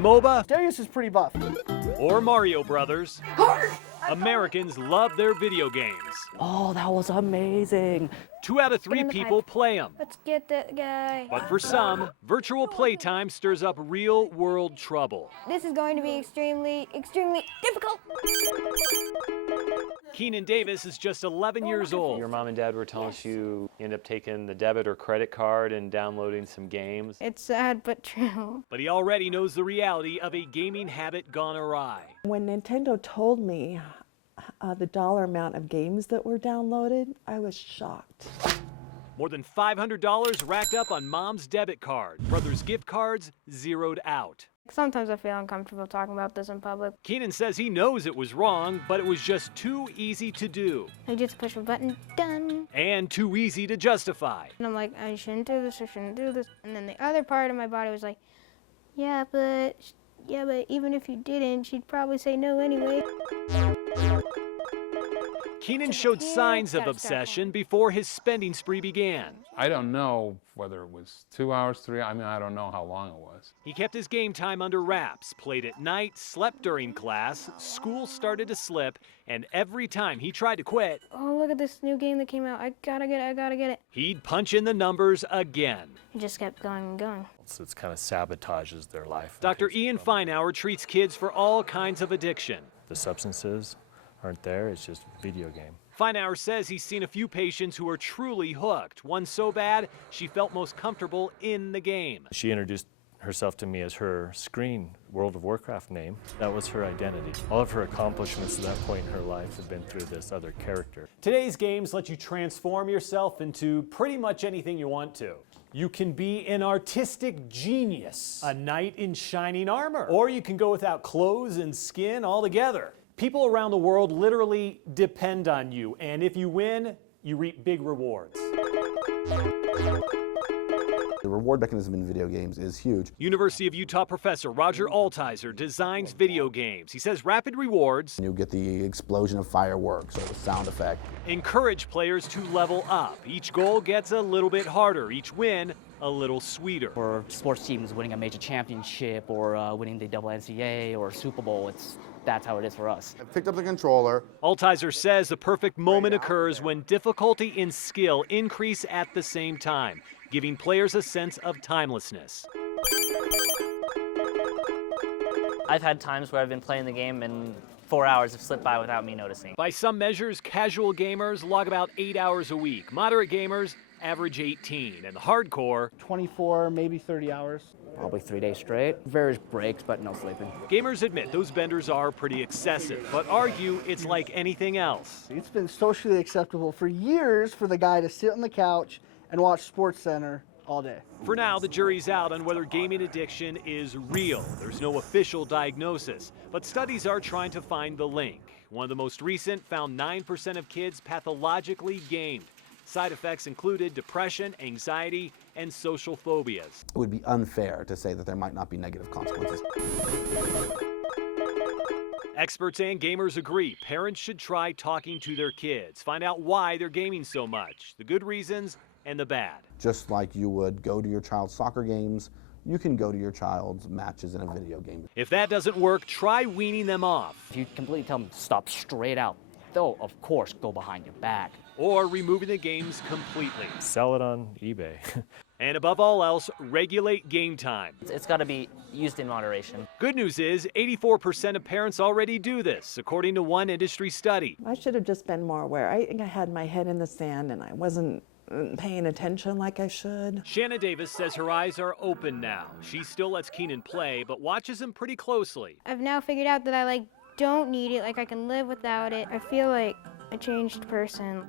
MOBA, Darius is pretty buff. or Mario Brothers, Americans love their video games. Oh, that was amazing. 2 out of 3 in the people play them. Let's get that guy. But for some, virtual playtime stirs up real-world trouble. This is going to be extremely difficult. Keenan Davis is just 11 years old. Your mom and dad were telling us you end up taking the debit or credit card and downloading some games. It's sad but true. But he already knows the reality of a gaming habit gone awry. When Nintendo told me the dollar amount of games that were downloaded, I was shocked. More than $500 racked up on mom's debit card. Brothers' gift cards zeroed out. Sometimes I feel uncomfortable talking about this in public. Keenan says he knows it was wrong, but it was just too easy to do. I just push a button, done. And too easy to justify. And I'm like, I shouldn't do this, I shouldn't do this. And then the other part of my body was like, yeah, but even if you didn't, she'd probably say no anyway. Keenan showed signs of obsession before his spending spree began. I don't know whether it was 2 hours, 3 hours, I don't know how long it was. He kept his game time under wraps, played at night, slept during class, school started to slip, and every time he tried to quit, Oh, look at this new game that came out. I gotta get it. he'd punch in the numbers again. It just kept going and going. So it kind of sabotages their life. Dr. Ian Feinauer treats kids for all kinds of addiction. The substances aren't there, it's just video game. Feinauer says he's seen a few patients who are truly hooked, one so bad she felt most comfortable in the game. She introduced herself to me as her screen World of Warcraft name. That was her identity. All of her accomplishments at that point in her life had been through this other character. Today's games let you transform yourself into pretty much anything you want to. You can be an artistic genius, a knight in shining armor, or you can go without clothes and skin altogether. People around the world literally depend on you, and if you win, you reap big rewards. The reward mechanism in video games is huge. University of Utah professor Roger Altizer designs video games. He says rapid rewards You get the explosion of fireworks or the sound effect. encourage players to level up. Each goal gets a little bit harder, each win a little sweeter. For sports teams winning a major championship or winning the double NCAA or Super Bowl, that's how it is for us. I picked up the controller. Altizer says the perfect moment occurs when difficulty and skill increase at the same time, giving players a sense of timelessness. I've had times where I've been playing the game and 4 hours have slipped by without me noticing. By some measures, casual gamers log about 8 hours a week. Moderate gamers average 18, and the hardcore 24, maybe 30 hours. Probably 3 days straight. Various breaks, but no sleeping. gamers admit those benders are pretty excessive, but argue it's like anything else. It's been socially acceptable for years for the guy to sit on the couch and watch SportsCenter all day. For now, the jury's out on whether gaming addiction is real. There's no official diagnosis, but studies are trying to find the link. One of the most recent found 9% of kids pathologically gamed. Side effects included depression, anxiety, and social phobias. It would be unfair to say that there might not be negative consequences. Experts and gamers agree parents should try talking to their kids, find out why they're gaming so much, the good reasons and the bad. Just like you would go to your child's soccer games, you can go to your child's matches in a video game. If that doesn't work, try weaning them off. If you completely tell them stop straight out, they'll of course go behind your back. Or removing the games completely. Sell it on eBay. And above all else, regulate game time. It's got to be used in moderation. Good news is 84% of parents already do this, according to one industry study. I should have just been more aware. I think I had my head in the sand and I wasn't paying attention like I should. Shanna Davis says her eyes are open now. She still lets Keenan play, but watches him pretty closely. I've now figured out that I don't need it, I can live without it. I feel like a changed person.